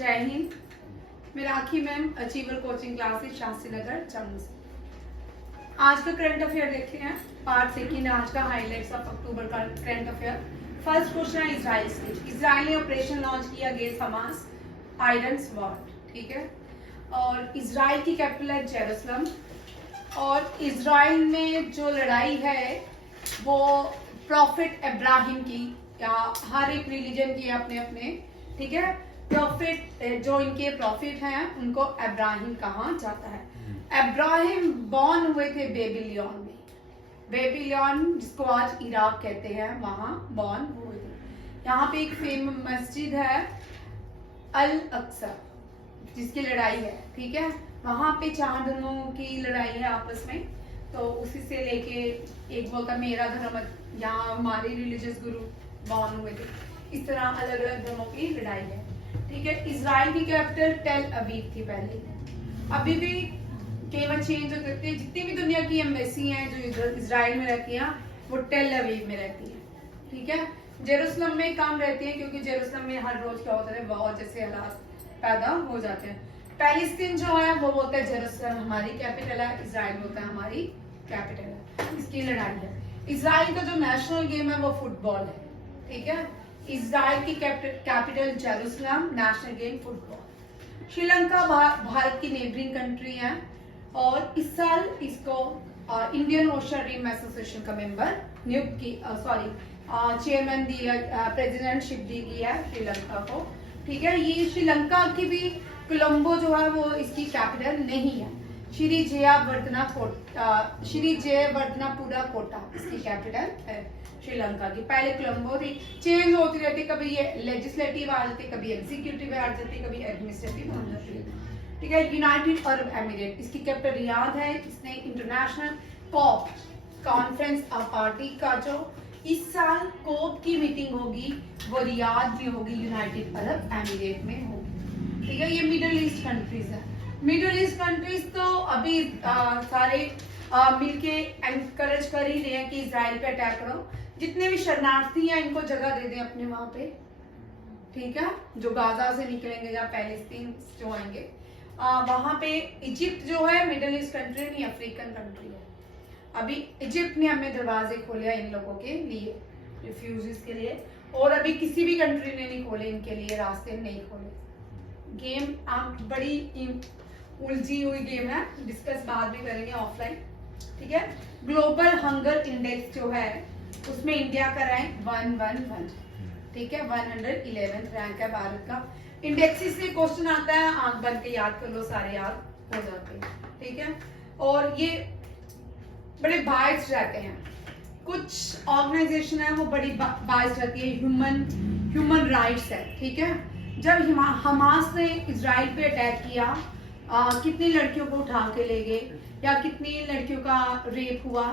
जय हिंद। मैं Rakhi ma'am, achiever coaching classes Shastri Nagar Jammu से। आज का करंट अफेयर देखते हैं। पार्ट सेकंड आज का हाईलाइट्स ऑफ अक्टूबर का करंट अफेयर। फर्स्ट क्वेश्चन है इजराइल से। इजराइल ने ऑपरेशन लॉन्च किया अगेंस्ट हमास आयरन स्वॉर्ड, ठीक है। और इजराइल की कैपिटल है जेरूसलम। और इजराइल में जो लड़ाई है वो प्रॉफिट इब्राहिम की, या हर एक रिलीजन की अपने अपने, ठीक है। प्रॉफिट जो इनके प्रॉफिट हैं उनको इब्राहिम कहा जाता है। इब्राहिम बॉर्न हुए थे बेबीलोन में। बेबीलोन जिसको आज इराक कहते हैं, वहां बॉर्न हुए थे। यहाँ पे एक फेमस मस्जिद है अल अक्सा जिसकी लड़ाई है, ठीक है। वहां पे 4 धर्मों की लड़ाई है आपस में। तो उसी से लेके एक बोलता मेरा धर्म, यहाँ हमारे रिलीजियस गुरु बॉर्न हुए थे। इस तरह अलग अलग धर्मों की लड़ाई है, ठीक है। इजराइल की कैपिटल टेल अवीव थी पहले, अभी भी केवल चेंज होते थे। जितनी भी दुनिया की एम्बेसी हैं जो इजराइल में रहती हैं वो टेल अवीव में रहती हैं, ठीक है। जेरूसलम में कम रहती हैं क्योंकि जेरूसलम में हर रोज क्या होता है, वॉर जैसे हालात पैदा हो जाते हैं। पैलेस्टीन जो है वो बोलता है जेरूसलम हमारी कैपिटल है, इजराइल बोलता है हमारी कैपिटल है। इसकी लड़ाई है। इजराइल का जो नेशनल गेम है वो फुटबॉल है, ठीक है। इजराइल की capital Jerusalem, national game football. Sri Lanka Bharat की नेबरिंग कंट्री है और इस साल इसको इंडियन ओशन रिम एसोसिएशन का मेंबर नियुक्त की, चेयरमैन दिया, प्रेसिडेंटशिप दी गई है श्रीलंका को, ठीक है। ये श्रीलंका की भी कोलंबो जो है वो इसकी कैपिटल नहीं है। श्री जयवर्धनापुरा कोटा इसकी कैपिटल है श्रीलंका की। पहले कोलंबो थी, चेंज होती रहती, कभी ये लेजिस्लेटिव आ जाती, कभी एग्जीक्यूटिव आ जाती, कभी एडमिनिस्ट्रेटिव आ जाती है, ठीक है। यूनाइटेड अरब एमिरेट इसकी कैपिटल रियाद है। इसने इंटरनेशनल कॉप कॉन्फ्रेंस पार्टी का जो इस साल कोप की मीटिंग होगी वो रियाद में होगी, यूनाइटेड अरब एमिरेट में होगी, ठीक है। ये मिडिल ईस्ट कंट्रीज है। मिडिल ईस्ट कंट्रीज तो अभी सारे मिलके एनकरेज कर ही रहे हैं कि इजराइल पे अटैक करो। जितने भी शरणार्थी हैं इनको जगह दे दें अपने वहां पे, ठीक है। जो गाजा से निकलेंगे या पैलेस्टीन जो आएंगे वहां पे। इजिप्ट जो है मिडिल ईस्ट कंट्री नहीं, अफ्रीकन कंट्री है। अभी इजिप्ट ने हमें दरवाजे खोले हैं इन लोगों के लिए, रिफ्यूजीज के लिए, और अभी किसी भी कंट्री ने नहीं खोले इनके लिए, रास्ते नहीं खोले। गेम बड़ी उलझी हुई गेम है, डिस्कस बाद में करेंगे ऑफलाइन, ठीक है। ग्लोबल हंगर इंडेक्स जो है उसमें इंडिया का रैंक 111, ठीक है। 111 रैंक है भारत का। इंडेक्सिस से क्वेश्चन आता है, आंख बंद के याद कर लो, सारे याद हो जाते हैं, ठीक है। और ये बड़े बायस्ड रहते हैं। कुछ ऑर्गेनाइजेशन है वो बड़ी बायस्ड रहती है। ह्यूमन राइट्स है, ठीक है। जब हमास ने इजराइल पे अटैक किया, कितनी लड़कियों को उठा के ले गए या कितनी लड़कियों का रेप हुआ,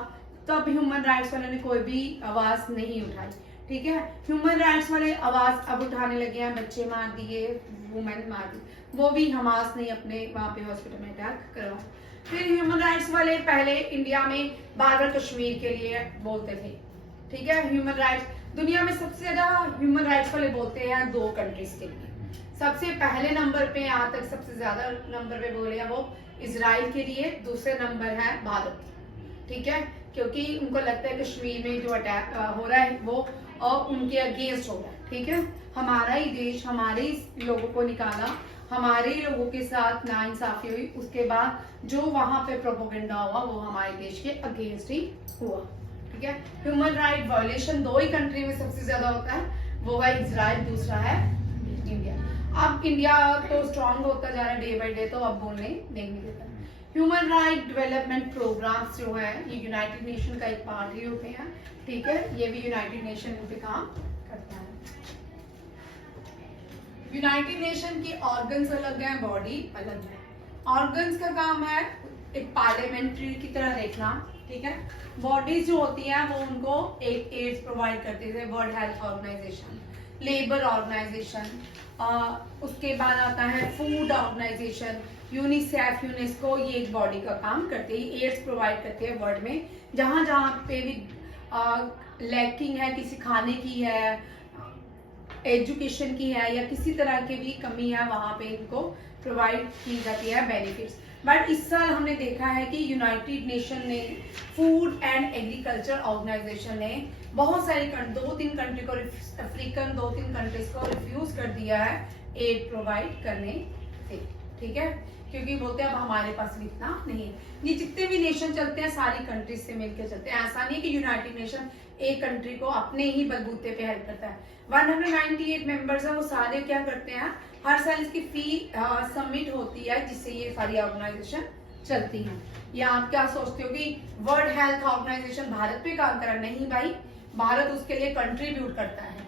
तब ह्यूमन राइट्स वालों ने कोई भी आवाज नहीं उठाई, ठीक है। ह्यूमन राइट्स वाले आवाज अब उठाने लगे हैं, बच्चे मार दिए, वुमेन मार दी, वो भी हमास ने अपने वहां पे हॉस्पिटल में अटैक करवा। फिर ह्यूमन राइट्स वाले पहले इंडिया में बार कश्मीर के लिए बोलते थे, ठीक है। ह्यूमन राइट्स दुनिया में सबसे ज्यादा ह्यूमन राइट्स वाले बोलते हैं 2 कंट्रीज के लिए। सबसे पहले नंबर पे आज तक सबसे ज्यादा नंबर पे बोले हैं वो इजराइल के लिए, दूसरे नंबर है भारत, ठीक है। क्योंकि उनको लगता है कश्मीर में जो अटैक हो रहा है वो उनके अगेंस्ट हो रहा है, ठीक है। हमारा ही देश हमारे ही लोगों को निकाला, हमारे ही लोगों के साथ नाइंसाफी हुई, उसके बाद जो वहां पे प्रोपेगेंडा हुआ वो हमारे देश के अगेंस्ट ही हुआ, ठीक है। ह्यूमन राइट वायलेशन 2 ही कंट्री में सबसे ज्यादा होता है, वो है इजराइल, दूसरा है इंडिया। अब इंडिया तो स्ट्रांग होता जा रहा है डे बाय डे, तो अब बोलने नहीं देता। ह्यूमन राइट डेवलपमेंट प्रोग्राम्स जो है ये यूनाइटेड नेशन का एक पार्ट ही होते हैं, ठीक है। ये भी यूनाइटेड नेशन पे काम करता है। यूनाइटेड नेशन की ऑर्गन्स अलग है, बॉडी अलग है। ऑर्गन्स का काम है एक पार्लियामेंट्री की तरह देखना, ठीक है। बॉडीज जो होती हैं वो उनको एक एड्स प्रोवाइड करती है, world health organisation, labour organisation, उसके बाद आता है फूड ऑर्गेनाइजेशन, यूनिसेफ, यूनेस्को, ये एक बॉडी का काम करती है, एड्स प्रोवाइड करती है वर्ल्ड में। जहां जहां पे भी लैकिंग है, किसी खाने की है, एजुकेशन की है या किसी तरह की भी कमी है वहाँ पे इनको प्रोवाइड की जाती है बेनिफिट्स। बट इस साल हमने देखा है कि यूनाइटेड नेशन ने, फूड एंड एग्रीकल्चर ऑर्गेनाइजेशन ने बहुत सारी 2-3 कंट्री को, अफ्रीकन 2-3 कंट्रीज को रिफ्यूज कर दिया है एड प्रोवाइड करने से, ठीक है, क्योंकि बोलते हैं अब हमारे पास भी इतना नहीं है। ये जितने भी नेशन चलते हैं सारी कंट्रीज से मिलकर चलते हैं, ऐसा नहीं है कि यूनाइटेड नेशन एक कंट्री को अपने ही बलबूते पे हेल्प करता है। 198 मेंबर्स हैं, वो सारे क्या करते हैं, हर साल इसकी फी सबमिट होती है जिससे ये सारी ऑर्गेनाइजेशन चलती हैं। या आप क्या सोचते हो कि वर्ल्ड हेल्थ ऑर्गेनाइजेशन भारत पे काम कर रहा है? नहीं भाई, भारत उसके लिए कंट्रीब्यूट करता है।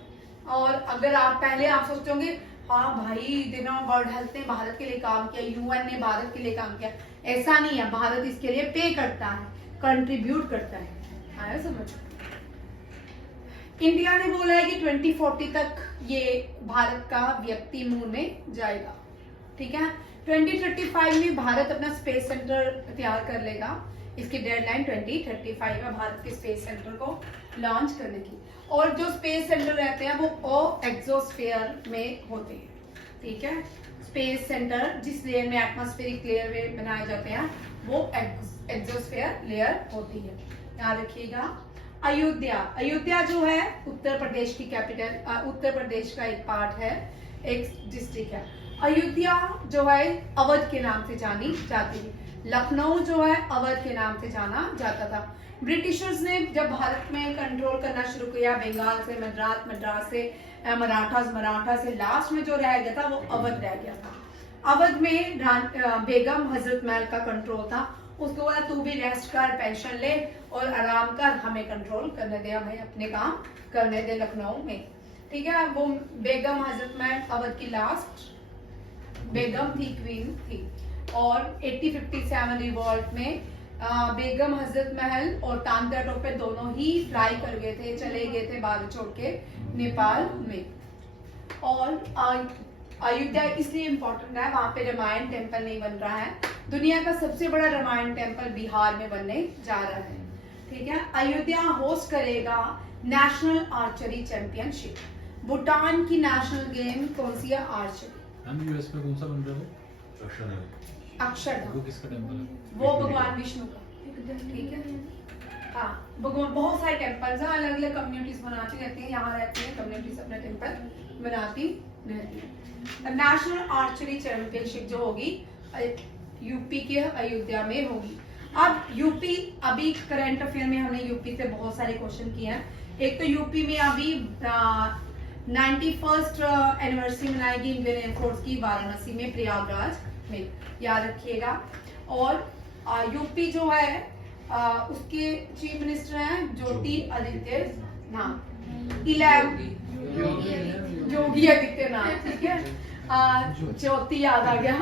और अगर आप पहले आप सोचते होंगे हाँ भाई दिनों वर्ल्ड हेल्थ ने भारत के लिए काम किया, यूएन ने भारत के लिए काम किया, ऐसा नहीं है, भारत इसके लिए पे करता है, कंट्रीब्यूट करता है। आया समझ? इंडिया ने बोला है कि 2040 तक ये भारत का व्यक्ति मून में जाएगा, ठीक है। 2035 में भारत अपना स्पेस सेंटर तैयार कर लेगा, इसकी डेडलाइन 2035 है भारत के स्पेस सेंटर को लॉन्च करने की। और जो स्पेस सेंटर रहते हैं वो एक्सोस्फीयर में होते हैं, ठीक है। स्पेस सेंटर जिस लेयर में एटमॉस्फेरिक लेयर में बनाए जाते हैं वो एक्सोस्फीयर लेयर होती है, याद रखिएगा। अयोध्या, अयोध्या जो है उत्तर प्रदेश की कैपिटल, उत्तर प्रदेश का एक पार्ट है, एक डिस्ट्रिक्ट है। अयोध्या जो है अवध के नाम से जानी जाती है। लखनऊ जो है अवध के नाम से जाना जाता था। ब्रिटिशर्स ने जब भारत में कंट्रोल करना शुरू किया, बंगाल से मद्रास, मद्रास से मराठा से लास्ट में जो रह गया था वो अवध रह गया था। अवध में बेगम हजरत महल का कंट्रोल था। उसको बोला तू भी रेस्ट कर, पेंशन ले और आराम कर, हमें कंट्रोल करने दे, हमें अपने काम करने दे लखनऊ में, ठीक है। वो बेगम हजरत महल अवध की लास्ट बेगम थी, क्वीन थी। और 1857 रिवॉल्ट में बेगम हजरत महल और तांत्या टोपे दोनों ही फ्लाई कर गए थे, चले गए थे भारत छोड़ के नेपाल में। और अयोध्या इसलिए इम्पोर्टेंट है, वहां पे रामायण टेम्पल नहीं बन रहा है। दुनिया का सबसे बड़ा रामायण टेम्पल बिहार में बनने जा रहा है, ठीक है। अयोध्या होस्ट करेगा नेशनल आर्चरी चैंपियनशिप। भूटान की नेशनल गेम कौन सी है? आर्चरी। हम यूएस में कौन सा बन रहा है? अक्षरधाम। वो किसका टेंपल है? वो भगवान विष्णु का, ठीक है। हाँ, भगवान बहुत सारे टेम्पल्स हैं, अलग अलग कम्युनिटीज बनाती रहती हैं, यहाँ रहती हैं कम्युनिटीज अपना टेम्पल बनाती रहती है। नेशनल आर्चरी चैंपियनशिप जो होगी यूपी के अयोध्या में होगी। अब यूपी, अभी करंट अफेयर में हमने यूपी से बहुत सारे क्वेश्चन किए हैं। एक तो यूपी में अभी 91st एनिवर्सरी मनाएगी इंडियन एयरफोर्स की वाराणसी में, प्रयागराज में, याद रखिएगा। और यूपी जो है उसके चीफ मिनिस्टर हैं ज्योति आदित्य नाथ, योगी आदित्यनाथ, ठीक है। ज्योति याद आ गया।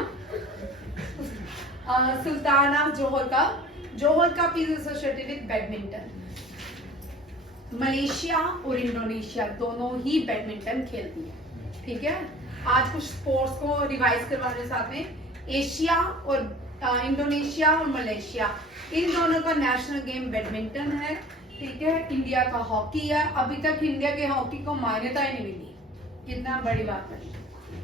सुल्ताना जोहर का piece associated with badminton. Malaysia और इंडोनेशिया दोनों ही बैडमिंटन खेलती है, ठीक है। आज कुछ स्पोर्ट्स को रिवाइज करवाने साथ में, एशिया और इंडोनेशिया और मलेशिया इन दोनों का नेशनल गेम बैडमिंटन है, ठीक है। इंडिया का हॉकी है, अभी तक इंडिया के हॉकी को मान्यता ही नहीं मिली, कितना बड़ी बात है,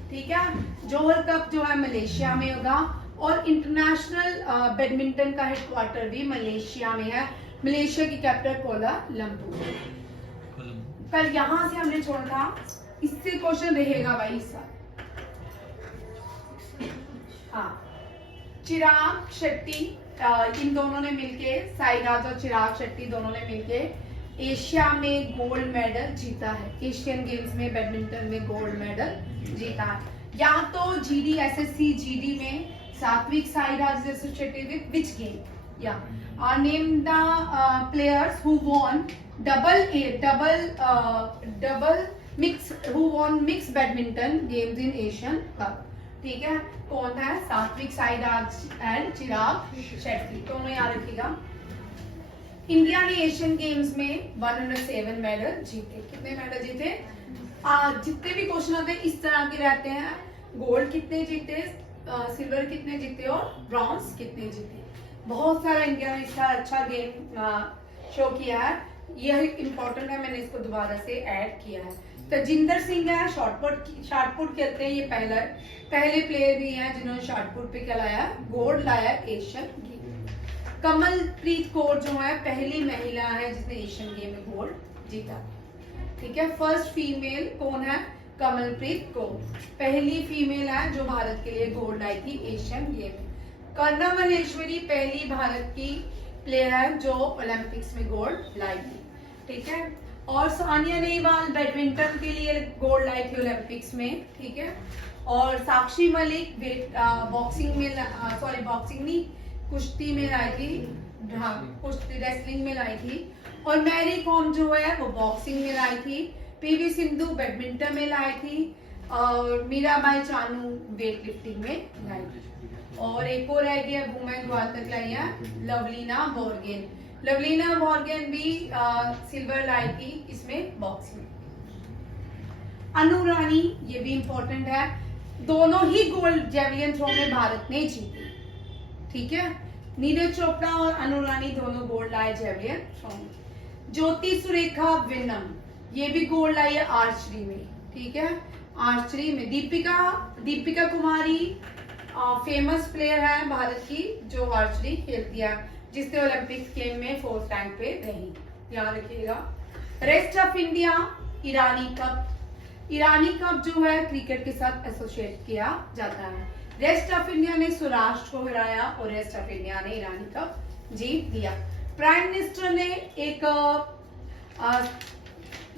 ठीक है। जोहर कप जो है मलेशिया में होगा। और इंटरनेशनल बैडमिंटन का हेडक्वार्टर भी मलेशिया में है, मलेशिया की कैपिटल कोलालंपुर। कल यहाँ से हमने छोड़ा था, इससे क्वेश्चन रहेगा भाई इस साल। हाँ, चिराग शेट्टी, इन दोनों ने मिलके, साईराज और चिराग शेट्टी दोनों ने मिलके एशिया में गोल्ड मेडल जीता है। एशियन गेम्स में बैडमिंटन में गोल्ड मेडल जीता है। या तो जीडी एसएससी जीडी में Satwik Sairaj associated with which game? या name the players who won double mix badminton games in Asian cup, ठीक है। कौन है? सात्विक साईराज एंड चिराग शेट्टी, दोनों याद रखिएगा। इंडिया ने एशियन गेम्स में 107 मेडल जीते। कितने मेडल जीते? जितने भी क्वेश्चन आते हैं इस तरह के रहते हैं, गोल्ड कितने जीते, सिल्वर कितने जीते और ब्रॉन्ज कितने जीते। बहुत सारा इंडिया ने इसका अच्छा गेम शो किया है, यह इंपॉर्टेंट है, मैंने इसको दोबारा से ऐड किया है। तजिंदर सिंह है, शॉटपुट खेलते हैं, ये पहले प्लेयर भी हैं जिन्होंने शॉटपुट पे क्या लाया, गोल्ड लाया एशियन गेम। कमलप्रीत कौर जो है पहली महिला है जिसने एशियन गेम में गोल्ड जीता। ठीक है, फर्स्ट फीमेल कौन है, कमलप्रीत कौर, पहली फीमेल है जो भारत के लिए गोल्ड लाई थी एशियन गेम में। कर्णा मल्लेश्वरी पहली भारत की प्लेयर है जो ओलंपिक्स में गोल्ड लाई थी। ठीक है, और सानिया नेहवाल बैडमिंटन के लिए गोल्ड लाई थी ओलंपिक्स में। ठीक है, और साक्षी मलिक बॉक्सिंग नहीं, कुश्ती में लाई थी, हाँ कुश्ती रेसलिंग में लाई थी। और मैरी कॉम जो है वो बॉक्सिंग में लाई थी। पीवी सिंधु बैडमिंटन में लाई थी, और मीराबाई चानू वेट लिफ्टिंग में लाई थी। और एक और रह गया वुमेन जो आज तक लाई है, लवलीना बोर्गेन भी सिल्वर लाई थी इसमें बॉक्सिंग। अनु रानी, ये भी इंपॉर्टेंट है, दोनों ही गोल्ड जेवलिन थ्रो में भारत ने जीती। ठीक है, नीरज चोपड़ा और अनु रानी दोनों गोल्ड लाए जेवलिन थ्रो में। ज्योति सुरेखा विनम, ये भी गोल्ड लाई है आर्चरी में। ठीक है, आर्चरी में दीपिका कुमारी फेमस प्लेयर है भारत की जो आर्चरी खेलती है, जिसने ओलंपिक्स गेम में 4th रैंक पे रही, याद रखिएगा। Rest of India Irani cup जो है क्रिकेट के साथ एसोसिएट किया जाता है। रेस्ट ऑफ इंडिया ने सौराष्ट्र को हराया और रेस्ट ऑफ इंडिया ने ईरानी कप जीत दिया। प्राइम मिनिस्टर ने एक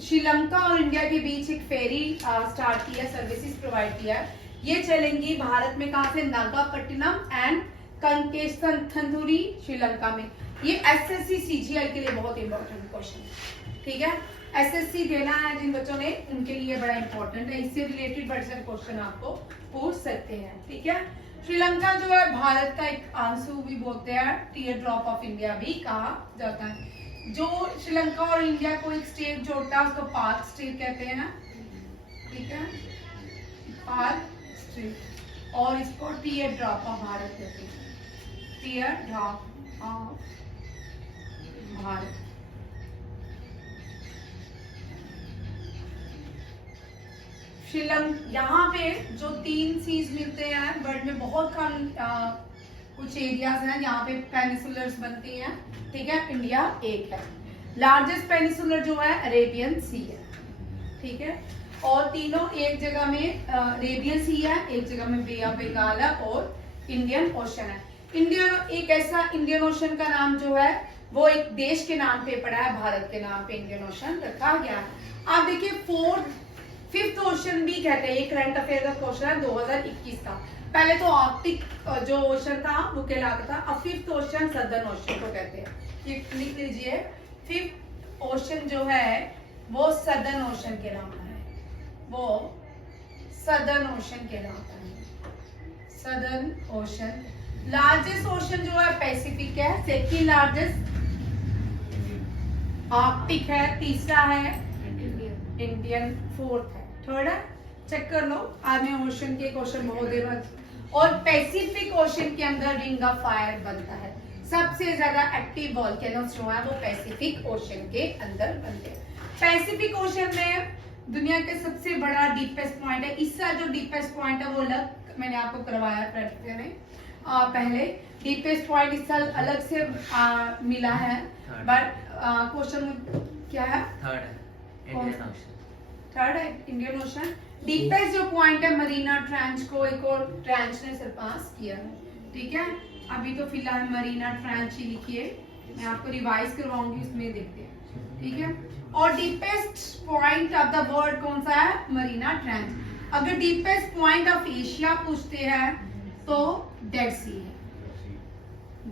श्रीलंका और इंडिया के बीच एक फेरी स्टार्ट किया, सर्विसेज प्रोवाइड किया। ये चलेंगी भारत में कहां से, नागापट्टिनम एंड कंकेसंथनपुरी श्रीलंका में। ये एसएससी सीजीएल के लिए बहुत इंपॉर्टेंट क्वेश्चन है। ठीक है, एसएससी देना है जिन बच्चों ने, उनके लिए बड़ा इंपॉर्टेंट है, इससे रिलेटेड बड़े सारे क्वेश्चन आपको पूछ सकते हैं। ठीक है, श्रीलंका जो है भारत का एक आंसू भी बोलते हैं, टीयर ड्रॉप ऑफ इंडिया भी कहा जाता है। जो श्रीलंका और इंडिया को एक स्टेट जोड़ता है उसको पाक स्टेट कहते हैं ना। ठीक है, पाक स्टेट, और इसको टीयर ड्रॉप ऑफ भारत कहते हैं, tier drop of Bharat. Sri Lanka, यहाँ पे जो 3 सीज मिलते हैं वर्ल्ड में, बहुत कम कुछ एरियाज हैं जहाँ पे पेनिसुलर्स बनती हैं। ठीक है, इंडिया एक है। लार्जेस्ट पेनिसुलर जो है अरेबियन सी है। ठीक है, और तीनों एक जगह में, अरेबियन सी है, एक जगह में बे ऑफ बंगाल है और इंडियन ओशन है। एक ऐसा इंडियन ओशन का नाम जो है वो एक देश के नाम पे पड़ा है, भारत के नाम पे इंडियन ओशन रखा गया है। आप देखिए 5th ओशन भी कहते हैं, एक करंट अफेयर का क्वेश्चन है 2021 का। पहले तो आर्कटिक जो ओशन था वो कहलाता था, अब 5th ओशन सदर्न ओशन को कहते हैं। ये लिख लीजिए, 5th ओशन जो है वो सदर्न ओशन कहलाता है, वो सदर्न ओशन कहलाता है, सदर्न ओशन। लार्जेस्ट ओशन जो है पैसिफिक है, सेकंड लार्जेस्ट आर्कटिक है, तीसरा है इंडियन, 4th है, 3rd है, चेक कर लो। आर्मी ओशन के क्वेश्चन बहुत देर बाद। और पैसिफिक ओशन के अंदर रिंग ऑफ फायर बनता है, सबसे ज्यादा एक्टिव वॉल्केनोस जो है वो पैसिफिक ओशन के अंदर बनते हैं। पैसिफिक ओशन में दुनिया के सबसे बड़ा डीपेस्ट पॉइंट है, इसका जो डीपेस्ट पॉइंट है वो अलग मैंने आपको करवाया प्रैक्टिस में पहले। डीपेस्ट पॉइंट इस साल अलग से मिला है, बट क्वेश्चन क्या है, 3rd है इंडियन ओशन। डीपेस्ट जो पॉइंट है मरीना ट्रेंच को एक और ट्रेंच ने सरपास किया है। ठीक है, अभी तो फिलहाल मरीना ट्रेंच ही लिखिए, मैं आपको रिवाइज करवाऊंगी, उसमें देखते हैं। ठीक है, और deepest point of the world कौन सा है, मरीना ट्रेंच। अगर डीपेस्ट पॉइंट ऑफ एशिया पूछते हैं तो डेड सी है,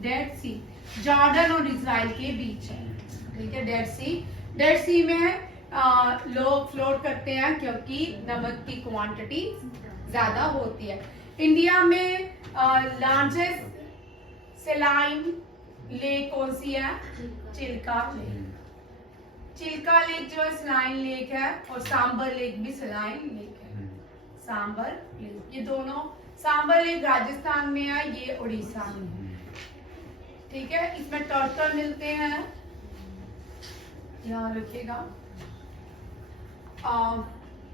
डेड सी जॉर्डन और इजराइल के बीच है। ठीक है, डेड सी में लोग फ्लोट करते हैं क्योंकि नमक की क्वांटिटी ज्यादा होती है। इंडिया में लार्जेस्ट सेलाइन लेक कौन सी है, चिल्का लेक। चिल्का लेक जो है सलाइन लेक है, और सांबर लेक भी सलाइन लेक है, सांबर लेक। ये दोनों, सांबर लेक राजस्थान में है, ये उड़ीसा में है। ठीक है, इसमें टर्टल मिलते हैं, ध्यान रखिएगा।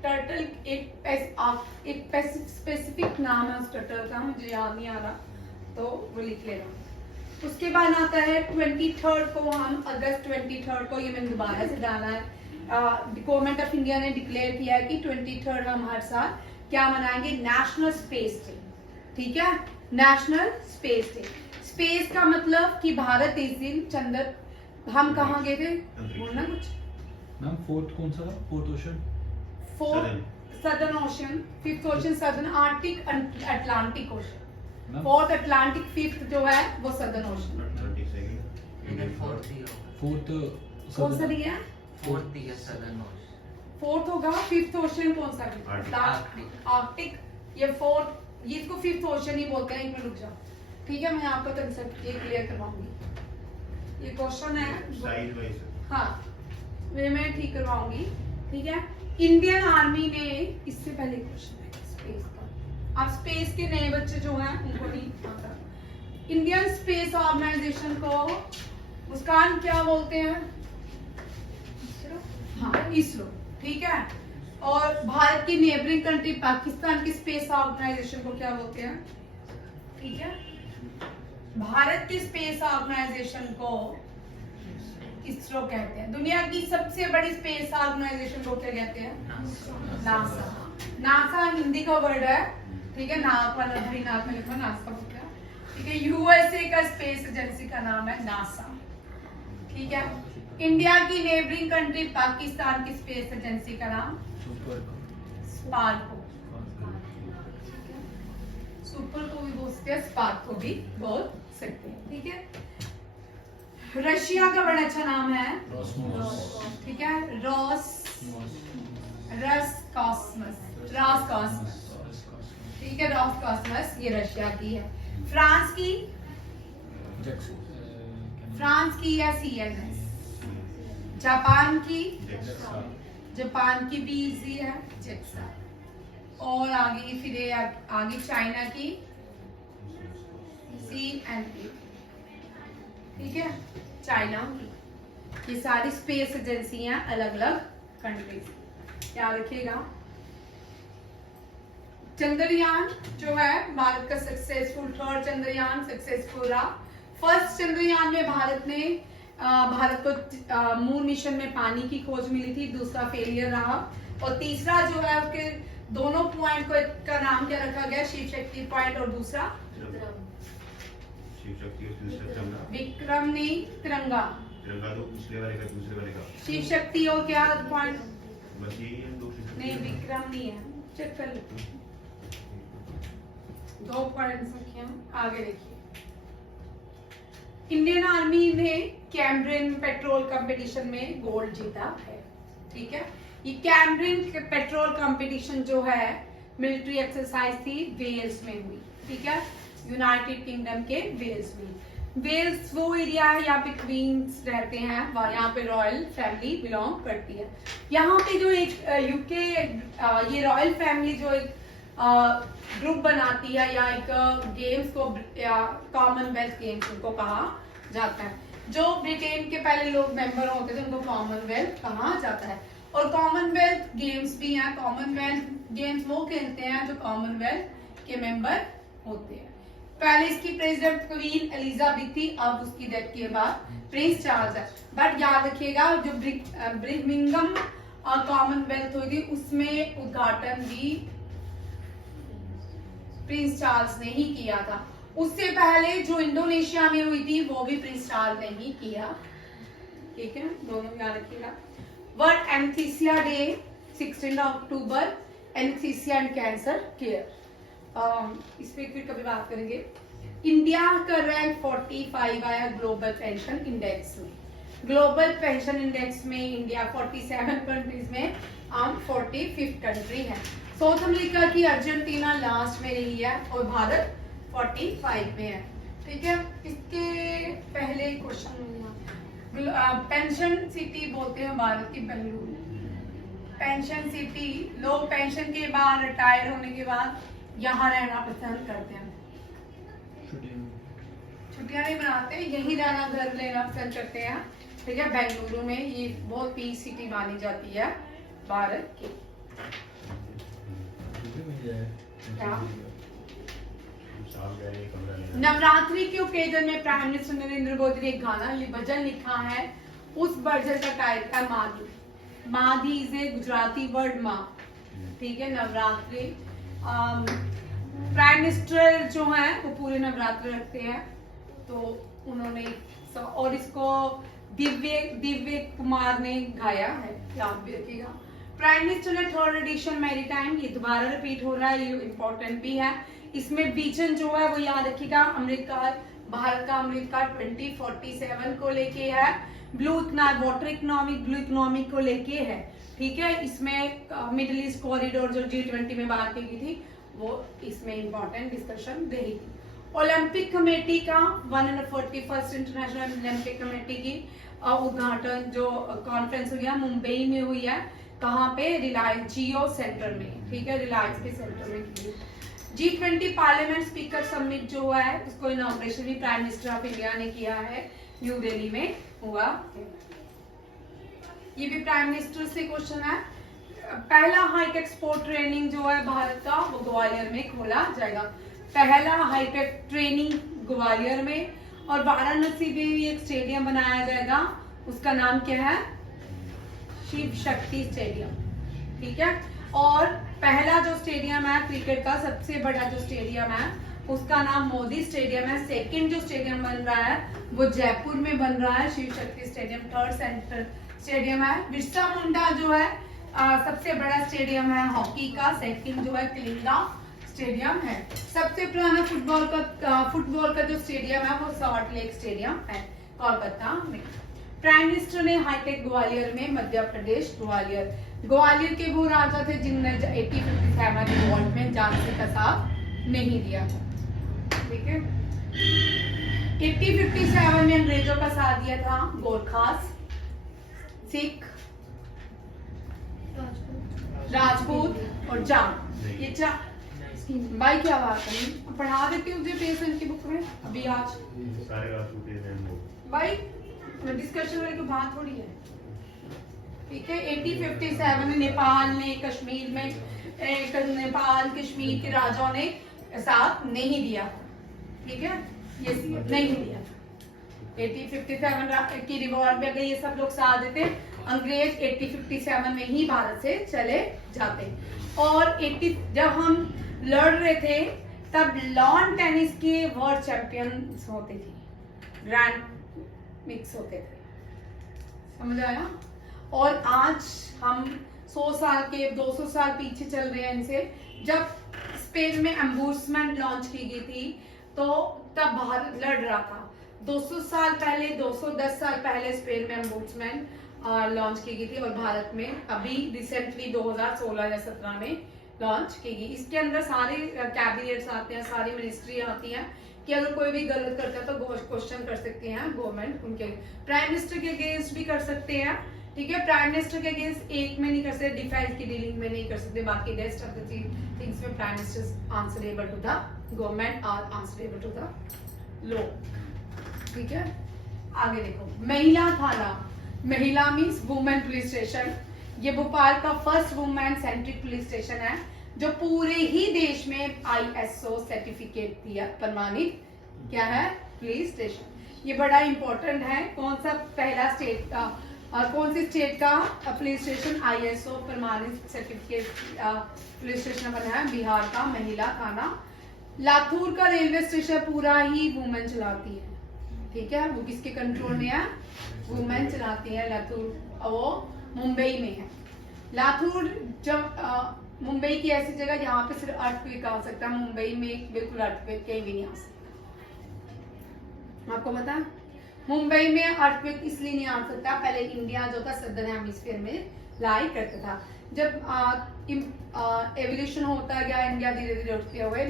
टर्टल एक स्पेसिफिक नाम है उस टर्टल का, मुझे याद नहीं आ रहा, तो वो लिख लेना। उसके बाद आता है 23 को, हम अगस्त 23 को, ये मैंने दोबारा से डाला है, गवर्नमेंट ऑफ इंडिया ने डिक्लेयर किया है कि 23 हम हर साल क्या मनाएंगे, नेशनल स्पेस डे। ठीक है, नेशनल स्पेस डे। स्पेस का मतलब कि भारत इस दिन चंद्र, हम कहाँ गए थे, बोलना कुछ। मैम फोर्थ कौन सा था? Fourth ocean? Fourth southern ocean, fifth ocean southern Arctic, Atlantic ocean. Ma'am fourth Atlantic, fifth जो है वो सदर्न ओशन। फोर्थ कौन सा दिया है? फोर्थ दिया सदर्न ओशन, फोर्थ होगा। फिफ्थ ओशन कौन सा है? आर्कटिक। आर्कटिक। ये फोर्थ, ये इसको फिफ्थ ओशन ही बोलते हैं। एक मिनट रुक जाओ, ठीक है, मैं आपको कंसेप्ट ये क्लियर करवाऊंगी। ये क्वेश्चन है, साइज वाइज हाँ वे मैं ठीक करवाऊंगी। ठीक है, इंडियन आर्मी ने, इससे पहले क्वेश्चन है स्पेस का, अब स्पेस के नए बच्चे जो हैं उनको नहीं आता। इंडियन स्पेस ऑर्गेनाइजेशन को मुस्कान क्या बोलते हैं? हाँ, इसरो। ठीक है, और भारत की नेबरिंग कंट्री पाकिस्तान की स्पेस ऑर्गेनाइजेशन को क्या बोलते हैं? ठीक है, भारत की स्पेस ऑर्गेनाइजेशन को इसरो कहते हैं। दुनिया की सबसे बड़ी स्पेस ऑर्गेनाइजेशन को क्या कहते हैं? नासा। नासा हिंदी का वर्ड है, ठीक है, नाक वाला भाई नाक में लिखो, नासा बोलते हैं। ठीक है, यूएसए का स्पेस एजेंसी का नाम है नासा। ठीक है, इंडिया की नेबरिंग कंट्री पाकिस्तान की स्पेस एजेंसी का नाम स्पार्को। सुपर को भी बोल सकते हैं, स्पार्क को भी बोल सकते हैं। ठीक है, रशिया का बड़ा अच्छा नाम है, ठीक है, रॉसकॉस्मस। ठीक है, रॉसकॉस्मस ये रशिया की है। फ्रांस की, फ्रांस की है सीएनएस। जापान की, जापान की भी इजी है, जेक्सा। और आगे फिर आगे चाइना की CNA। ठीक है, चाइना की। ये सारी स्पेस एजेंसियां अलग अलग कंट्रीज। क्या रखिएगा, चंद्रयान जो है भारत का सक्सेसफुल, थर्ड चंद्रयान सक्सेसफुल रहा। फर्स्ट चंद्रयान में भारत को मून मिशन में पानी की खोज मिली थी, दूसरा फेलियर रहा। और तीसरा जो है उसके दोनों पॉइंट को का नाम क्या रखा गया, शिव शक्ति पॉइंट, और दूसरा शिव शक्ति और दूसरा तिरंगा। विक्रम नहीं, तिरंगा। तिरंगा तो पिछले वाले का, दूसरे वाले का। शिव शक्ति और क्या पॉइंट? बस यही है, दो शिव शक्ति। नहीं, विक्रम नहीं है, चेक कर लो। 2 पॉइंट्स रखे हैं, आगे देखिए। इंडियन आर्मी ने कैम्ब्रियन पेट्रोल कंपटीशन में गोल्ड जीता है। ठीक है, ये कैम्ब्रियन पेट्रोल कंपटीशन जो है मिलिट्री एक्सरसाइज थी, वेल्स में हुई। ठीक है, यूनाइटेड किंगडम के वेल्स में। वेल्स वो एरिया है यहाँ पे क्वींस रहते हैं, यहाँ पे रॉयल फैमिली बिलोंग करती है। यहाँ पे जो एक यूके ये रॉयल फैमिली जो एक ग्रुप बनाती है या एक गेम्स को, कॉमनवेल्थ गेम्स उनको कहा जाता है। जो ब्रिटेन के पहले लोग मेंबर होते थे उनको कॉमनवेल्थ कहा जाता है। और कॉमनवेल्थ गेम्स भी हैं, कॉमनवेल्थ गेम्स वो खेलते हैं जो कॉमनवेल्थ के मेंबर होते हैं। पहले इसकी प्रेसिडेंट क्वीन एलिजाबेथ थी, अब उसकी डेथ के बाद प्रिंस चार्ल्स है। बट याद रखिएगा जो ब्रिमिंघम कॉमनवेल्थ हुई थी उसमें उद्घाटन भी प्रिंस चार्ल्स ने ही किया था। उससे पहले जो इंडोनेशिया में हुई थी वो भी प्रिंस चार्ल्स ने ही किया। ठीक है, दोनों याद रखिएगा। World anaesthesia day 16 October, anaesthesia and cancer care, इस पे फिर कभी बात करेंगे। इंडिया का रैंक 45 आया ग्लोबल पेंशन इंडेक्स में। ग्लोबल पेंशन इंडेक्स में इंडिया 47 कंट्रीज में हम 45th कंट्री है। साउथ अमेरिका की अर्जेंटीना लास्ट में रही है और भारत 45 में है। ठीक है, इसके पहले क्वेश्चन पेंशन सिटी बोलते हैं भारत की बेंगलुरु। पेंशन सिटी, लोग पेंशन के बाद रिटायर होने के बाद यहाँ रहना पसंद करते हैं, छुट्टियां नहीं बनाते, यहीं रहना, घर लेना पसंद करते हैं। ठीक है, बेंगलुरु में ये बहुत पीस सिटी मानी जाती है भारत की। क्या? साल कह रहे हैं, कमरा लेना। नवरात्रि के ओकेजन में प्राइम मिनिस्टर नरेंद्र मोदी ने एक गाना भजन लिखा है। उस भजन का टाइटल है मादी। मादी इज ए गुजराती वर्ड माँ, ठीक है। नवरात्रि प्राइम मिनिस्टर जो है वो पूरे नवरात्र रखते हैं, तो उन्होंने और इसको दिव्य कुमार ने गाया है, याद भी रखिएगा। प्राइम मिनिस्टर ने थर्ड एडिशन मैरीटाइम, ये दोबारा रिपीट हो रहा है, ये इम्पोर्टेंट भी है। इसमें विजन जो है वो याद रखिएगा, अमृतकाल, भारत का अमृतकाल 2047 को लेके है। वाटर इकोनॉमिक, ब्लू इकोनॉमिक को लेके है, ठीक है। इसमें मिडिल ईस्ट कॉरिडोर जो G20 में बात की गई थी, वो इसमें इंपॉर्टेंट डिस्कशन रहेगी। ओलंपिक कमेटी का 141st इंटरनेशनल ओलंपिक कमेटी की उद्घाटन जो कॉन्फ्रेंस हुई है मुंबई में हुई है। कहाँ पे? रिलायंस जियो सेंटर में, ठीक है, रिलायंस के सेंटर में की। G20 पार्लियामेंट स्पीकर समिट जो है उसको इनॉग्रेशन भी प्राइम मिनिस्टर ऑफ इंडिया ने किया है, न्यू दिल्ली में हुआ। ये भी प्राइम मिनिस्टर से क्वेश्चन है। पहला हाईटेक स्पोर्ट ट्रेनिंग जो है भारत का, वो ग्वालियर में खोला जाएगा। पहला हाईटेक ट्रेनिंग ग्वालियर में। और वाराणसी में भी एक स्टेडियम बनाया जाएगा, उसका नाम क्या है? शिव शक्ति स्टेडियम, ठीक है। और पहला जो स्टेडियम है क्रिकेट का सबसे बड़ा जो स्टेडियम है उसका नाम मोदी स्टेडियम है। सेकंड जो स्टेडियम बन रहा है वो जयपुर में बन रहा है, Shiv Shakti stadium. Third central stadium है। बिरसा मुंडा जो है सबसे बड़ा स्टेडियम है हॉकी का। सेकंड जो है कलिंगा स्टेडियम है। सबसे पुराना फुटबॉल का जो स्टेडियम है वो सॉल्ट लेक स्टेडियम है कोलकाता में। प्राइम मिनिस्टर ने हाईटेक ग्वालियर में, मध्य प्रदेश ग्वालियर के वो राजा थे जिनने 1857 रिवॉल्ट में झांसी का साथ नहीं दिया था, ठीक है। 1857 में अंग्रेजों का साथ दिया था गोरखास, सिख, राजपूत और जाट। ये चार भाई क्या बात है, पढ़ा देती हूँ पेशेंट की बुक में अभी आज सारे राजपूत हैं वो। भाई डिस्कशन वाली कोई बात थोड़ी है, ठीक है। 1857 में नेपाल ने कश्मीर में नेपाल कश्मीर के राजाओं ने साथ नहीं दिया, ठीक है, ये नहीं दिया। 1857 की रिवॉल्ट में अगर ये सब लोग साथ देते, अंग्रेज 1857 में ही भारत से चले जाते। और जब हम लड़ रहे थे तब लॉन टेनिस के वर्ल्ड चैंपियन होते थे, ग्रैंड मिक्स होते थे, समझ आया। और आज हम 100 साल के 200 साल पीछे चल रहे हैं इनसे। जब स्पेन में एम्बूसमेंट लॉन्च की गई थी तो तब भारत लड़ रहा था। 200 साल पहले 210 साल पहले स्पेन में एम्बूसमेंट लॉन्च की गई थी और भारत में अभी रिसेंटली 2016 या 17 में लॉन्च की गई। इसके अंदर सारे कैबिनेट्स आते हैं, सारी मिनिस्ट्री आती हैं कि अगर कोई भी गलत करता है तो क्वेश्चन कर सकते हैं गवर्नमेंट उनके। प्राइम मिनिस्टर के अगेंस्ट भी कर सकते हैं, ठीक है। प्राइम मिनिस्टर के अगेंस्ट एक में नहीं कर सकते, डिफेंस की डीलिंग में नहीं कर सकते, बाकी रेस्ट ऑफ द थिंग्स में prime minister answerable to the government और आंसरेबल टू द लॉ, ठीक है। आगे देखो, महिला थाना, महिला मीन्स वुमेन पुलिस स्टेशन। ये भोपाल का first women centric police station है जो पूरे ही देश में ISO सर्टिफिकेट दिया, प्रमाणित क्या है पुलिस स्टेशन। ये बड़ा इंपॉर्टेंट है। कौन सा पहला स्टेट का और कौन सी स्टेट का पुलिस स्टेशन ISO प्रमाणित सर्टिफिकेट पुलिस स्टेशन बना है? बिहार का महिला थाना। लातूर का रेलवे स्टेशन पूरा ही वुमेन चलाती है, ठीक है। वो किसके कंट्रोल में है? वुमेन चलाती है लातूर, वो मुंबई में है। लातूर जब मुंबई की ऐसी जगह जहाँ पे सिर्फ अर्थक्वेक आ सकता है, मुंबई में बिल्कुल अर्थक्वेक कहीं भी नहीं आ सकता। आपको पता है मुंबई में अर्थक्वेक इसलिए नहीं आ सकता, पहले इंडिया जो था सदर्न हेमिस्फीयर में लाई करता था। जब एवोल्यूशन होता गया, इंडिया धीरे धीरे उठते हुए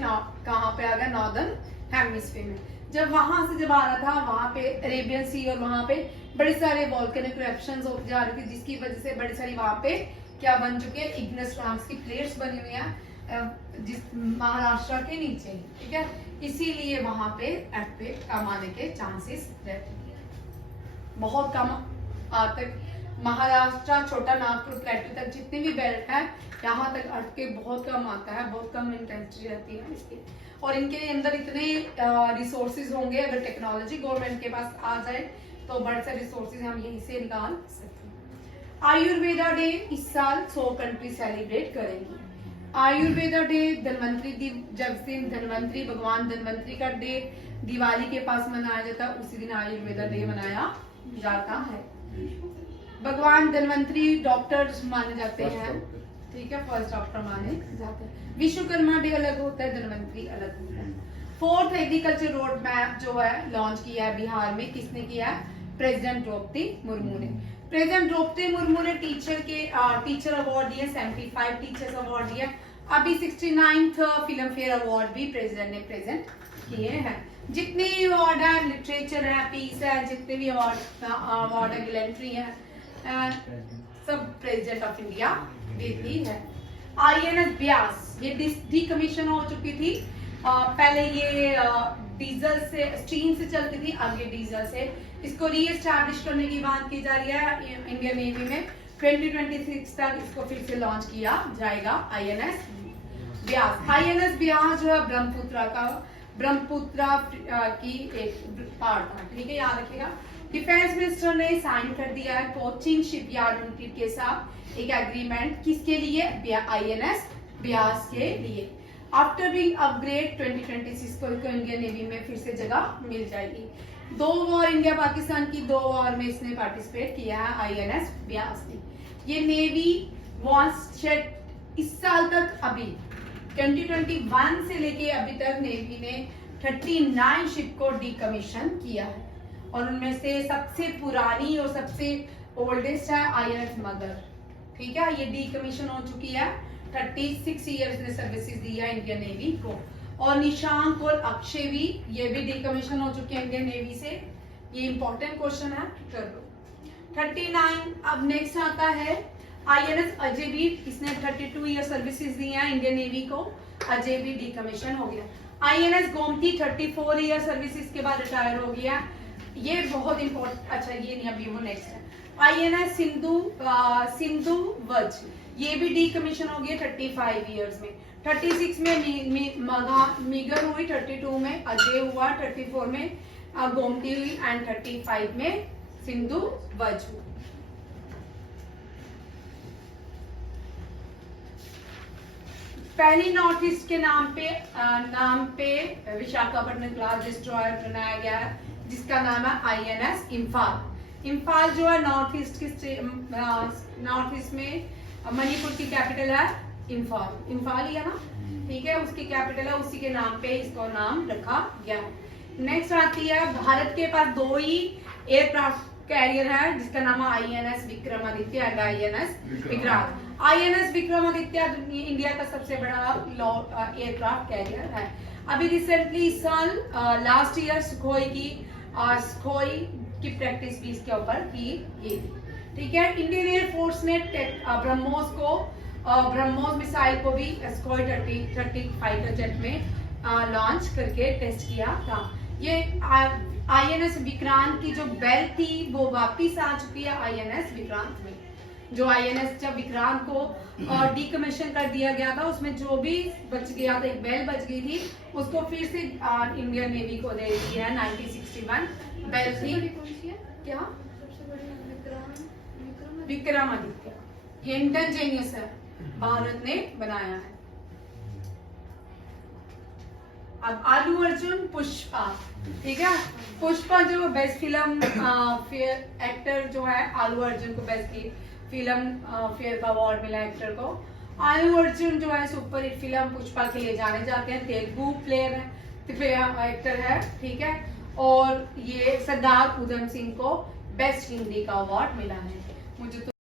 कहाँ पे आ गया? नॉर्दर्न हेमिस्फीयर में। जब वहां से जब आ रहा था वहां पे अरेबियन सी और वहां पे बड़े सारे वॉल्केनिक इरप्शंस होते जा रहे थे, जिसकी वजह से बड़ी सारी वहां पे क्या बन चुके हैं? इग्नेस रॉक्स की प्लेट्स बनी हुई हैं जिस महाराष्ट्र के नीचे, ठीक है। इसीलिए वहां पे अर्थक्वेक कम आने के चांसेस रहते हैं, बहुत कम तक महाराष्ट्र, छोटा नागपुर, प्लेटू तक जितने भी बेल्ट है यहाँ तक अर्थ के बहुत कम आता है, बहुत कम इंटेंसिटी रहती है इसकी। और इनके अंदर इतने रिसोर्सेज होंगे, अगर टेक्नोलॉजी गवर्नमेंट के पास आ जाए तो बड़े से रिसोर्सेज हम यहीं से निकाल सकते हैं। आयुर्वेदा डे इस साल 100 कंट्री सेलिब्रेट करेंगी। आयुर्वेदा डे धन्वंतरी जब से धन्वंतरी भगवान धन्वंतरी का डे दिवाली के पास मनाया जाता है, उसी दिन आयुर्वेदा डे मनाया जाता है। भगवान धन्वंतरी डॉक्टर माने जाते हैं, ठीक है, फर्स्ट डॉक्टर माने जाते हैं। विश्वकर्मा डे अलग होता है, धन्वंतरी अलग होता है। 4th एग्रीकल्चर रोड मैप जो है लॉन्च किया है बिहार में, किसने किया है? प्रेसिडेंट द्रौपदी मुर्मू ने। प्रेसिडेंट द्रौपदी मुर्मू ने टीचर अवार्ड दिए, 75 टीचर्स अवार्ड दिए। अभी 69th फिल्म फेयर अवार्ड भी प्रेसिडेंट ने प्रेजेंट किए हैं। जितने भी अवार्ड है, लिटरेचर है, पीस है, जितने भी अवार्ड है, गिलेंट्री है, सब प्रेसिडेंट ऑफ इंडिया देती है। INS ब्यास ये डिकमीशन हो चुकी थी, पहले ये डीजल से स्टीम से चलती थी, अब ये डीजल से। इसको री एस्टैब्लिश करने की बात की जा रही है इंडियन नेवी में। 2026 तक इसको फिर से लॉन्च किया जाएगा INS ब्यास। INS ब्यास जो है ब्रह्मपुत्रा की एक पार्ट था, ठीक है, याद रखिएगा। डिफेंस मिनिस्टर ने साइन कर दिया है कोचिन शिपयार्ड लिमिटेड के साथ एक एग्रीमेंट, किसके लिए? INS ब्यास के लिए। आफ्टर बीइंग अपग्रेड 2026 को इंडियन नेवी में फिर से जगह मिल जाएगी। 2 वॉर इंडिया पाकिस्तान की 2 वॉर में इसने पार्टिसिपेट किया है INS ब्यास ने। ये नेवी वॉन्स इस साल तक, अभी 2021 से लेके अभी तक नेवी ने 39 शिप को डिकमीशन किया है, और उनमें से सबसे पुरानी और सबसे ओल्डेस्ट है INS मगर, ठीक है, ये डिकमीशन हो चुकी है। 36 इयर्स ने सर्विसेज दी है इंडियन नेवी को। और निशांक और अक्षय भी, ये भी डिकमीशन हो चुके हैं इंडियन नेवी से। ये इंपॉर्टेंट क्वेश्चन है, कर लो। 39 अब नेक्स्ट आता है INS अजय भी, इसने 32 ईयर सर्विसेज दी हैं इंडियन नेवी को, अजय भी डिकमीशन हो गया। INS गोमती 34 ईयर सर्विसेज के बाद रिटायर हो गया, ये बहुत इंपॉर्टेंट। अच्छा ये नहीं, अभी वो नेक्स्ट है। INS सिंधु वज, ये भी डिकमीशन हो गया 35 इयर्स में। 36 में मीगर हुई, 32 में अजय हुआ, 34 में गोमती हुई, एंड 35 में सिंधु वज हुई। पहली नॉर्थ ईस्ट के नाम पे विशाखापट्टनम क्लास डिस्ट्रॉयर बनाया गया है, जिसका नाम है INS इम्फाल। इम्फाल जो है नॉर्थ ईस्ट में मणिपुर की कैपिटल है इम्फाल ही है ना, ठीक है, उसकी कैपिटल है, उसी के नाम पे इसको नाम रखा गया है। नेक्स्ट आती है, भारत के पास 2 ही एयरक्राफ्ट कैरियर है, जिसका नाम है INS Vikramaditya and INS Vikrant. INS Vikramaditya India का सबसे बड़ा एयरक्राफ्ट कैरियर है। अभी रिसेंटली इस साल लास्ट ईयर सुखोई की प्रैक्टिस भी इसके ऊपर की गई, ठीक है। इंडियन एयरफोर्स ने ब्रह्मोस मिसाइल को भी सुखोई 30 फाइटर जेट में लॉन्च करके टेस्ट किया था। ये INS विक्रांत की जो बेल थी वो वापिस आ चुकी है INS विक्रांत में। जो INS जब विक्रांत को डिकमीशन कर दिया गया था, उसमें जो भी बच गया था, एक बेल बच गई थी, उसको फिर से इंडियन नेवी को दे दी है। 1961 बेल थी, क्या विक्रमादित्य, ये इंडिजीनियस है, भारत ने बनाया है। अब आलू अर्जुन पुष्पा, ठीक है, पुष्पा जो बेस्ट फिल्म फेयर एक्टर जो है, आलू अर्जुन को बेस्ट फिल्म फेयर का अवार्ड मिला एक्टर को। आलू अर्जुन जो है सुपर हिट फिल्म पुष्पा के लिए जाने जाते हैं, तेलुगु प्लेयर है, एक्टर है, ठीक है। और ये सरदार उधम सिंह को बेस्ट हिंदी का अवार्ड मिला है। मुझे तो